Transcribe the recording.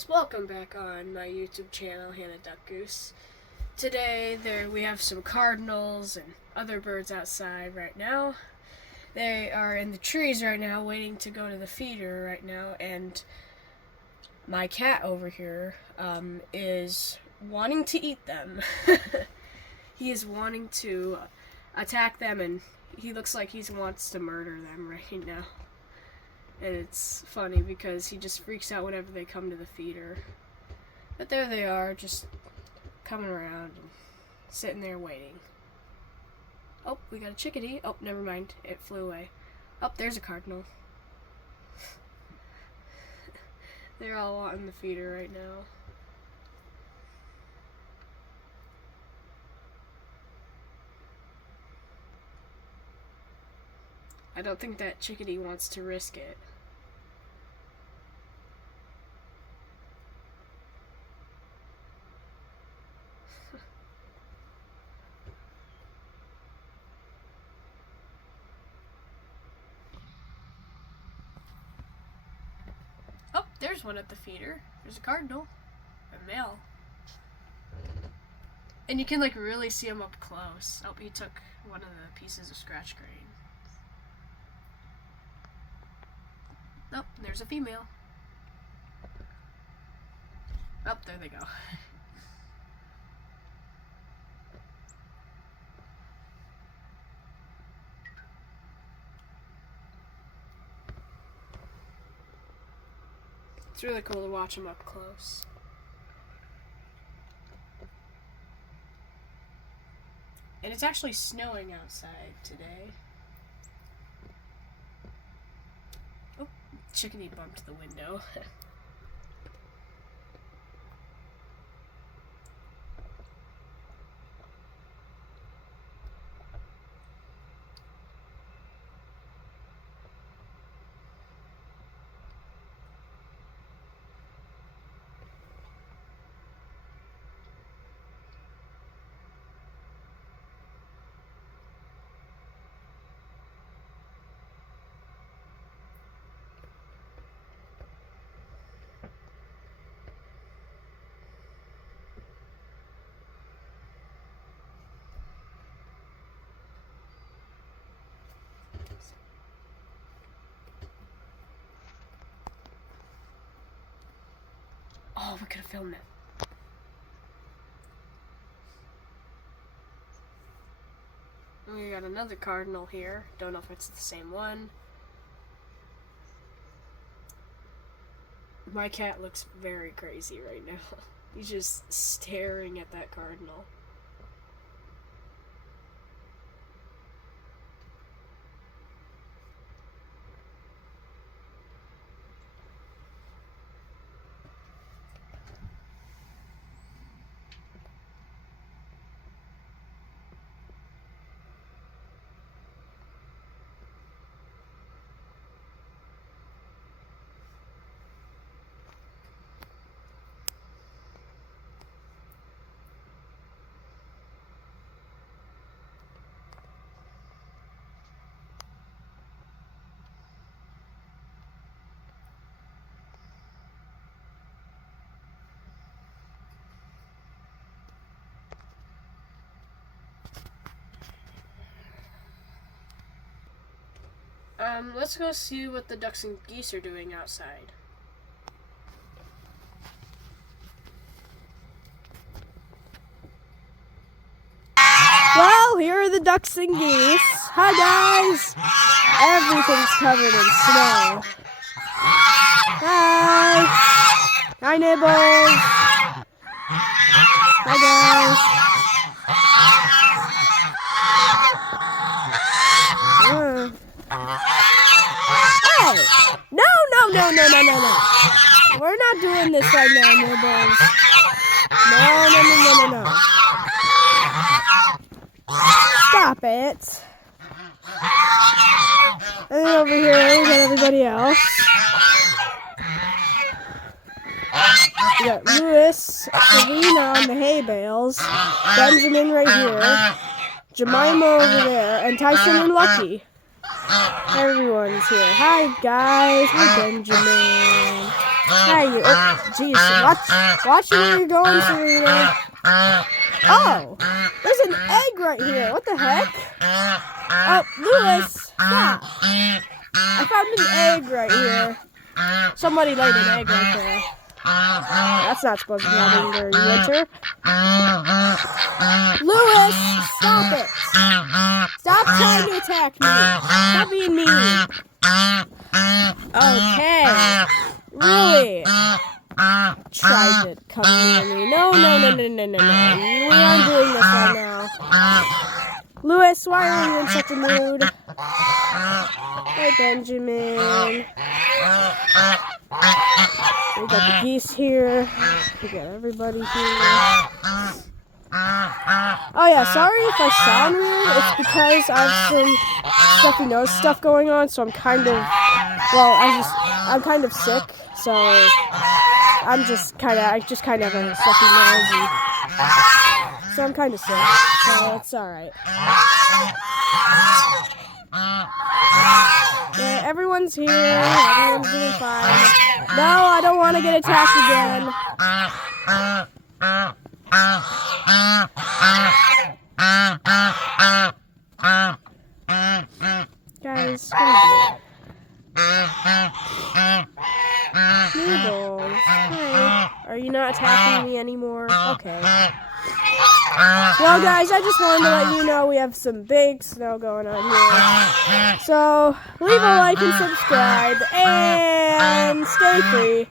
guys, welcome back on my YouTube channel, Duckgoose. Today we have some cardinals and other birds outside right now. They are in the trees right now waiting to go to the feeder right now, and my cat over here is wanting to eat them. He is wanting to attack them, and he looks like he wants to murder them right now. And it's funny because he just freaks out whenever they come to the feeder. But there they are, just coming around and sitting there waiting. Oh, we got a chickadee. Oh, never mind. It flew away. Oh, there's a cardinal. They're all on the feeder right now. I don't think that chickadee wants to risk it. Oh, there's one at the feeder. There's a cardinal. A male. And you can really see him up close. Oh, he took one of the pieces of scratch grain. Oh, there's a female. Oh, there they go. It's really cool to watch them up close. And it's actually snowing outside today. Oh, chickadee bumped the window. Oh, we could have filmed it. We got another cardinal here. Don't know if it's the same one. My cat looks very crazy right now. He's just staring at that cardinal. Let's go see what the ducks and geese are doing outside. Well, here are the ducks and geese. Hi, guys. Everything's covered in snow. Hi. Hi, neighbors. Hi, guys. Hey! No. We're not doing this right now, neighbors. No. Stop it. And then over here, we got everybody else. We got Lewis, Serena on the hay bales, Benjamin right here, Jemima over there, and Tyson and Lucky. Everyone's here. Hi, guys. Hi, Benjamin. Hi, you. Oh, geez. Watch where you're going, Serena. Oh, there's an egg right here. What the heck? Oh, Lewis, stop. I found an egg right here. Somebody laid an egg right there. That's not supposed to be happening during winter. Lewis, stop it. Stop trying to attack me. Stop being mean. Okay. Really? Tried to come near me. No. We aren't doing this right now. Lewis, why are you in such a mood? Hey, Benjamin. We got the geese here. We got everybody here. Oh yeah, sorry if I sound weird. It's because I have some stuffy nose stuff going on, so I'm kind of, I'm kind of sick. So I just kind of have a stuffy nose, and so I'm kind of sick. So it's all right. Yeah, everyone's here. Everyone's doing fine. No, I don't want to get attacked again. Guys, what are you doing? Noodles. Hey, are you not attacking me anymore? Okay. Well, guys, I just wanted to let you know we have some big snow going on here. So, leave a like and subscribe, and stay free.